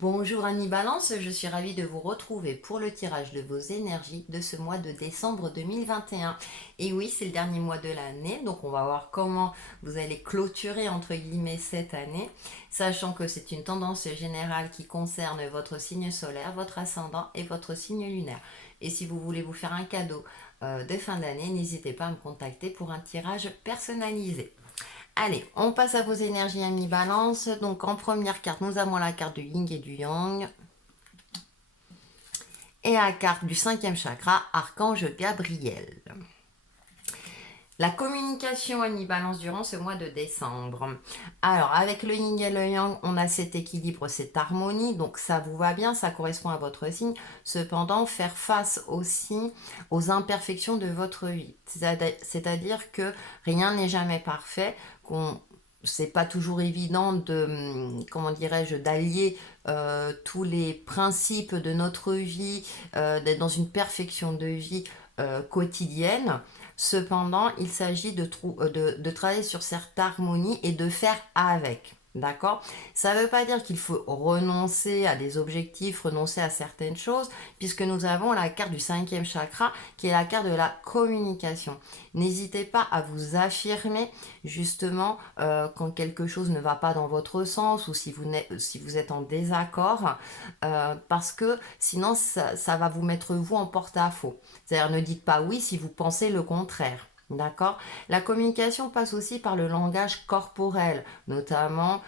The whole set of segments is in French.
Bonjour Annie Balance, je suis ravie de vous retrouver pour le tirage de vos énergies de ce mois de décembre 2021. Et oui, c'est le dernier mois de l'année, donc on va voir comment vous allez clôturer entre guillemets cette année, sachant que c'est une tendance générale qui concerne votre signe solaire, votre ascendant et votre signe lunaire. Et si vous voulez vous faire un cadeau de fin d'année, n'hésitez pas à me contacter pour un tirage personnalisé. Allez, on passe à vos énergies amis balance. Donc en première carte, nous avons la carte du yin et du yang. Et la carte du cinquième chakra, Archange Gabriel. La communication amis balance durant ce mois de décembre. Alors avec le yin et le yang, on a cet équilibre, cette harmonie. Donc ça vous va bien, ça correspond à votre signe. Cependant, faire face aussi aux imperfections de votre vie. C'est-à-dire que rien n'est jamais parfait, qu'on c'est pas toujours évident de, comment dirais-je, d'allier tous les principes de notre vie, d'être dans une perfection de vie quotidienne. Cependant, il s'agit de travailler sur cette harmonie et de faire avec. D'accord. Ça ne veut pas dire qu'il faut renoncer à des objectifs, renoncer à certaines choses, puisque nous avons la carte du cinquième chakra, qui est la carte de la communication. N'hésitez pas à vous affirmer, justement, quand quelque chose ne va pas dans votre sens, ou si vous êtes en désaccord, parce que sinon, ça va vous mettre vous en porte-à-faux. C'est-à-dire, ne dites pas oui si vous pensez le contraire. D'accord. La communication passe aussi par le langage corporel, notamment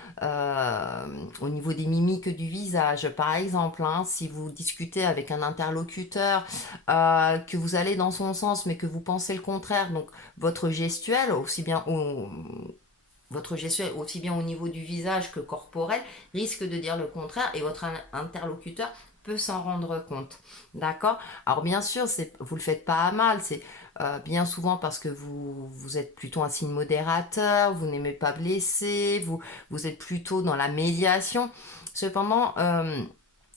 au niveau des mimiques du visage. Par exemple, hein, si vous discutez avec un interlocuteur, que vous allez dans son sens mais que vous pensez le contraire, donc votre gestuelle, aussi bien au niveau du visage que corporel, risque de dire le contraire et votre interlocuteur peut s'en rendre compte. D'accord. Alors bien sûr, vous le faites pas à mal, c'est bien souvent parce que vous êtes plutôt un signe modérateur, vous n'aimez pas blesser, vous êtes plutôt dans la médiation. Cependant,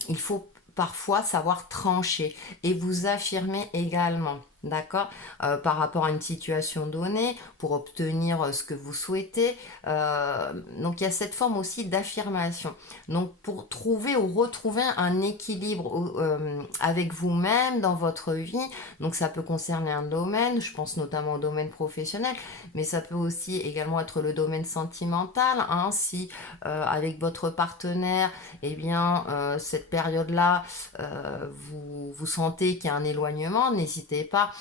il faut parfois savoir trancher et vous affirmer également. D'accord. Par rapport à une situation donnée, pour obtenir ce que vous souhaitez. Donc il y a cette forme aussi d'affirmation. Donc pour trouver ou retrouver un équilibre avec vous-même dans votre vie, donc ça peut concerner un domaine, je pense notamment au domaine professionnel, mais ça peut aussi également être le domaine sentimental, hein, si avec votre partenaire, eh bien cette période-là, vous sentez qu'il y a un éloignement, n'hésitez pas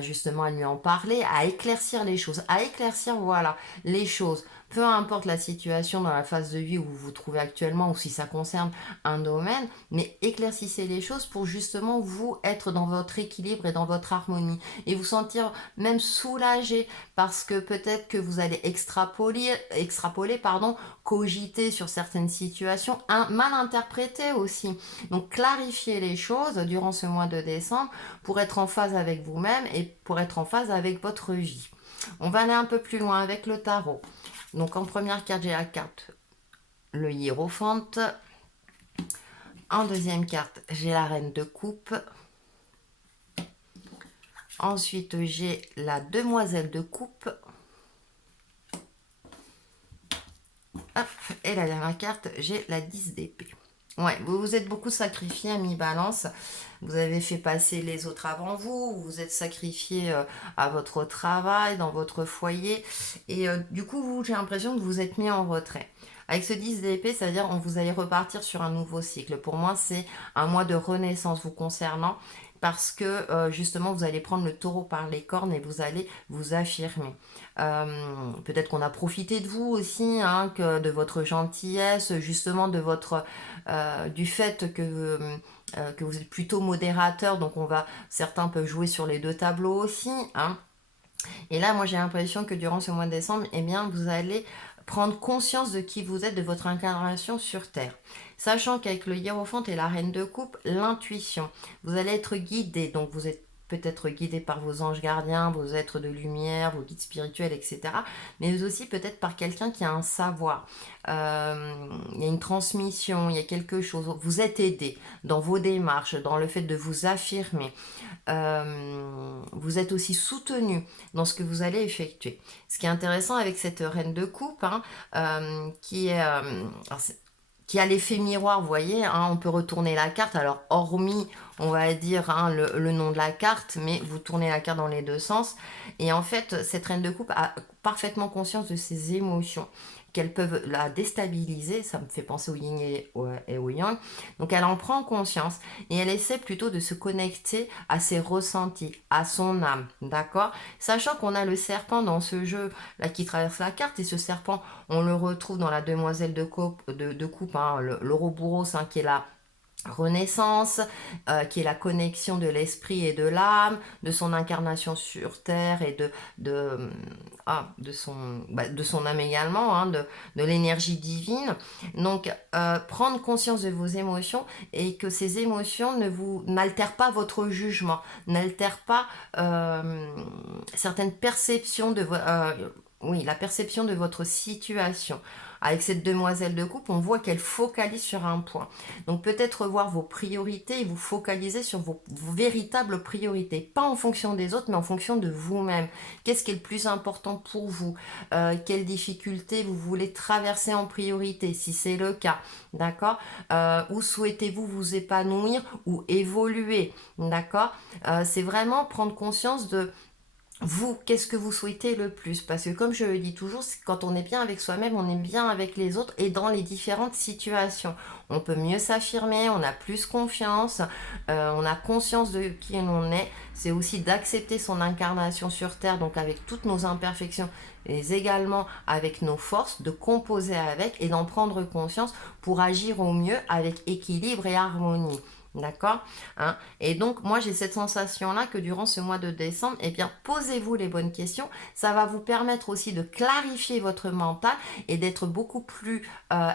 justement à lui en parler, à éclaircir les choses, à éclaircir voilà les choses. Peu importe la situation dans la phase de vie où vous vous trouvez actuellement ou si ça concerne un domaine, mais éclaircissez les choses pour justement vous être dans votre équilibre et dans votre harmonie et vous sentir même soulagé parce que peut-être que vous allez extrapoler pardon, cogiter sur certaines situations, mal interpréter aussi. Donc clarifier les choses durant ce mois de décembre pour être en phase avec vous-même et pour être en phase avec votre vie. On va aller un peu plus loin avec le tarot. Donc en première carte, j'ai la carte le hiérophante. En deuxième carte, j'ai la reine de coupe. Ensuite, j'ai la demoiselle de coupe. Hop, et la dernière carte, j'ai la 10 d'épée. Ouais, vous vous êtes beaucoup sacrifié, ami Balance. Vous avez fait passer les autres avant vous. Vous vous êtes sacrifié à votre travail, dans votre foyer. Et du coup, j'ai l'impression que vous vous êtes mis en retrait. Avec ce 10 d'épée, ça veut dire que vous allez repartir sur un nouveau cycle. Pour moi, c'est un mois de renaissance vous concernant parce que justement vous allez prendre le taureau par les cornes et vous allez vous affirmer. Peut-être qu'on a profité de vous aussi, hein, de votre gentillesse, justement de du fait que vous êtes plutôt modérateur, donc certains peuvent jouer sur les deux tableaux aussi, hein. Et là, moi, j'ai l'impression que durant ce mois de décembre, eh bien, vous allez prendre conscience de qui vous êtes, de votre incarnation sur Terre. Sachant qu'avec le hiérophante et la reine de coupe, l'intuition, vous allez être guidé, donc vous êtes peut-être guidé par vos anges gardiens, vos êtres de lumière, vos guides spirituels, etc. Mais aussi peut-être par quelqu'un qui a un savoir. Il y a une transmission, il y a quelque chose. Vous êtes aidé dans vos démarches, dans le fait de vous affirmer. Vous êtes aussi soutenu dans ce que vous allez effectuer. Ce qui est intéressant avec cette reine de coupe, hein, qui est qui a l'effet miroir, vous voyez, hein, on peut retourner la carte, alors hormis, on va dire, hein, le nom de la carte, mais vous tournez la carte dans les deux sens. Et en fait, cette reine de coupe a parfaitement conscience de ses émotions, qu'elles peuvent la déstabiliser, ça me fait penser au yin et au yang, donc elle en prend conscience et elle essaie plutôt de se connecter à ses ressentis, à son âme, d'accord? Sachant qu'on a le serpent dans ce jeu là qui traverse la carte, et ce serpent, on le retrouve dans la demoiselle de coupe, hein, l'Ouroboros, hein, qui est la renaissance, qui est la connexion de l'esprit et de l'âme, de son incarnation sur Terre et de son âme également, hein, de l'énergie divine. Donc, prendre conscience de vos émotions et que ces émotions n'altèrent pas votre jugement, n'altèrent pas certaines perceptions oui, la perception de votre situation. Avec cette demoiselle de coupe, on voit qu'elle focalise sur un point. Donc peut-être revoir vos priorités et vous focaliser sur vos véritables priorités. Pas en fonction des autres, mais en fonction de vous-même. Qu'est-ce qui est le plus important pour vous? Quelles difficultés vous voulez traverser en priorité, si c'est le cas? D'accord? Où souhaitez-vous vous épanouir ou évoluer? D'accord? C'est vraiment prendre conscience de vous, qu'est-ce que vous souhaitez le plus? Parce que comme je le dis toujours, quand on est bien avec soi-même, on est bien avec les autres et dans les différentes situations. On peut mieux s'affirmer, on a plus confiance, on a conscience de qui on est. C'est aussi d'accepter son incarnation sur Terre, donc avec toutes nos imperfections, mais également avec nos forces, de composer avec et d'en prendre conscience pour agir au mieux avec équilibre et harmonie. D'accord, hein? Et donc, moi, j'ai cette sensation-là que durant ce mois de décembre, eh bien, posez-vous les bonnes questions. Ça va vous permettre aussi de clarifier votre mental et d'être beaucoup plus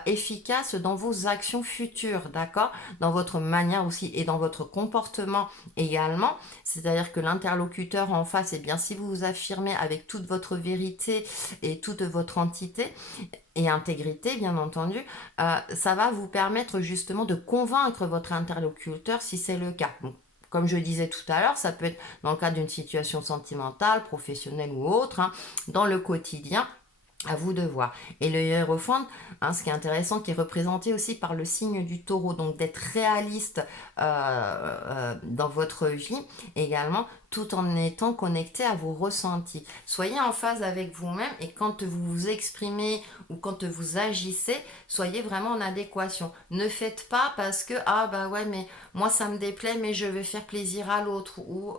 efficace dans vos actions futures, d'accord? Dans votre manière aussi et dans votre comportement également. C'est-à-dire que l'interlocuteur en face, eh bien, si vous vous affirmez avec toute votre vérité et toute votre entité, et intégrité, bien entendu, ça va vous permettre justement de convaincre votre interlocuteur si c'est le cas. Donc, comme je disais tout à l'heure, ça peut être dans le cadre d'une situation sentimentale, professionnelle ou autre, hein, dans le quotidien. À vous de voir. Et le hiérophante, hein, ce qui est intéressant, qui est représenté aussi par le signe du taureau, donc d'être réaliste dans votre vie également, tout en étant connecté à vos ressentis. Soyez en phase avec vous-même et quand vous vous exprimez ou quand vous agissez, soyez vraiment en adéquation. Ne faites pas parce que, ah bah ouais, mais moi ça me déplaît, mais je vais faire plaisir à l'autre, ou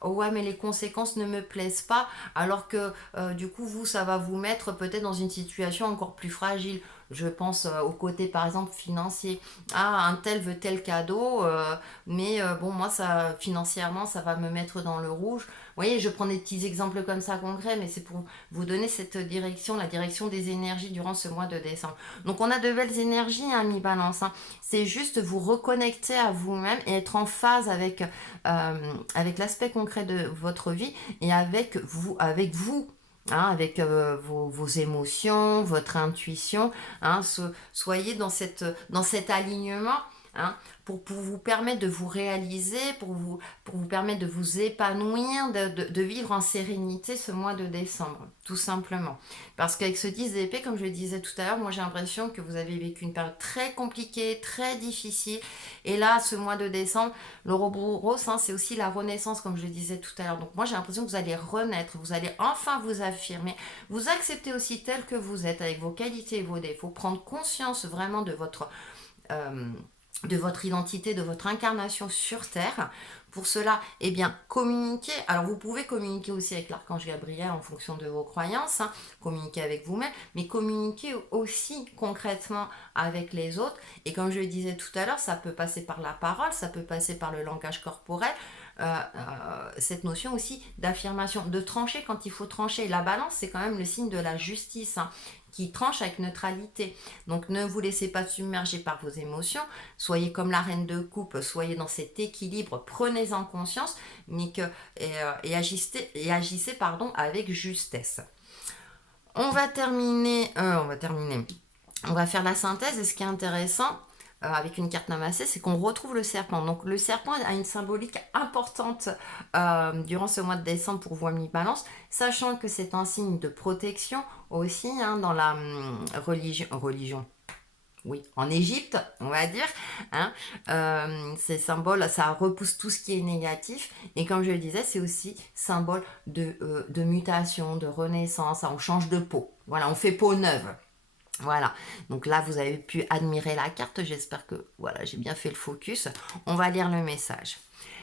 oh ouais, mais les conséquences ne me plaisent pas, alors que du coup, vous, ça va vous mettre peut-être dans une situation encore plus fragile. Je pense au côté, par exemple, financier. Ah, un tel veut tel cadeau, mais bon, moi, ça, financièrement, ça va me mettre dans le rouge. Vous voyez, je prends des petits exemples comme ça concrets, mais c'est pour vous donner cette direction, la direction des énergies durant ce mois de décembre. Donc, on a de belles énergies, hein, mi-balance, hein. C'est juste vous reconnecter à vous-même et être en phase avec l'aspect concret de votre vie et avec vous. Hein, avec vos émotions, votre intuition, hein, soyez dans cet alignement, hein, pour vous permettre de vous réaliser, pour vous permettre de vous épanouir, de vivre en sérénité ce mois de décembre, tout simplement. Parce qu'avec ce 10 d'épée, comme je le disais tout à l'heure, moi j'ai l'impression que vous avez vécu une période très compliquée, très difficile. Et là, ce mois de décembre, l'Ouroboros, hein, c'est aussi la renaissance, comme je le disais tout à l'heure. Donc moi j'ai l'impression que vous allez renaître, vous allez enfin vous affirmer, vous accepter aussi tel que vous êtes, avec vos qualités et vos défauts, prendre conscience vraiment euh, de votre identité, de votre incarnation sur Terre. Pour cela, eh bien, communiquer. Alors, vous pouvez communiquer aussi avec l'archange Gabriel en fonction de vos croyances, hein, communiquer avec vous-même, mais communiquer aussi concrètement avec les autres. Et comme je le disais tout à l'heure, ça peut passer par la parole, ça peut passer par le langage corporel. Cette notion aussi d'affirmation, de trancher quand il faut trancher. La balance, c'est quand même le signe de la justice, hein, qui tranche avec neutralité. Donc ne vous laissez pas submerger par vos émotions, soyez comme la reine de coupe, soyez dans cet équilibre, prenez-en conscience, et agissez avec justesse. On va faire la synthèse, et ce qui est intéressant, avec une carte namassée, c'est qu'on retrouve le serpent. Donc le serpent a une symbolique importante durant ce mois de décembre pour vous, amis balance, sachant que c'est un signe de protection aussi, hein, dans la religion. oui, en Égypte, on va dire, hein, ces symboles, ça repousse tout ce qui est négatif. Et comme je le disais, c'est aussi symbole de mutation, de renaissance. On change de peau. Voilà, on fait peau neuve. Voilà, donc là vous avez pu admirer la carte, j'espère que voilà, j'ai bien fait le focus. On va lire le message.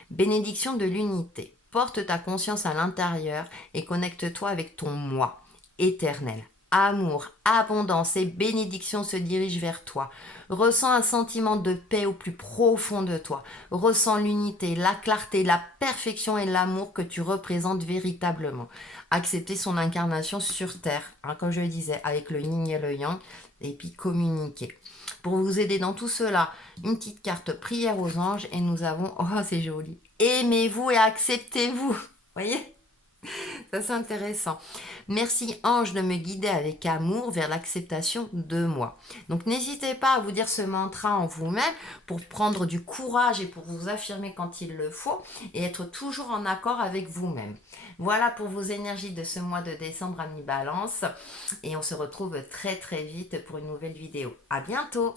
Bénédiction de l'unité. Porte ta conscience à l'intérieur et connecte-toi avec ton moi éternel. Amour, abondance et bénédiction se dirigent vers toi. Ressens un sentiment de paix au plus profond de toi. Ressens l'unité, la clarté, la perfection et l'amour que tu représentes véritablement. Accepter son incarnation sur Terre, hein, comme je le disais, avec le yin et le yang, et puis communiquer. Pour vous aider dans tout cela, une petite carte prière aux anges et nous avons, oh c'est joli, aimez-vous et acceptez-vous. Voyez, ça c'est intéressant. Merci ange de me guider avec amour vers l'acceptation de moi. Donc n'hésitez pas à vous dire ce mantra en vous-même pour prendre du courage et pour vous affirmer quand il le faut et être toujours en accord avec vous-même. Voilà pour vos énergies de ce mois de décembre à mi-balance et on se retrouve très très vite pour une nouvelle vidéo. À bientôt.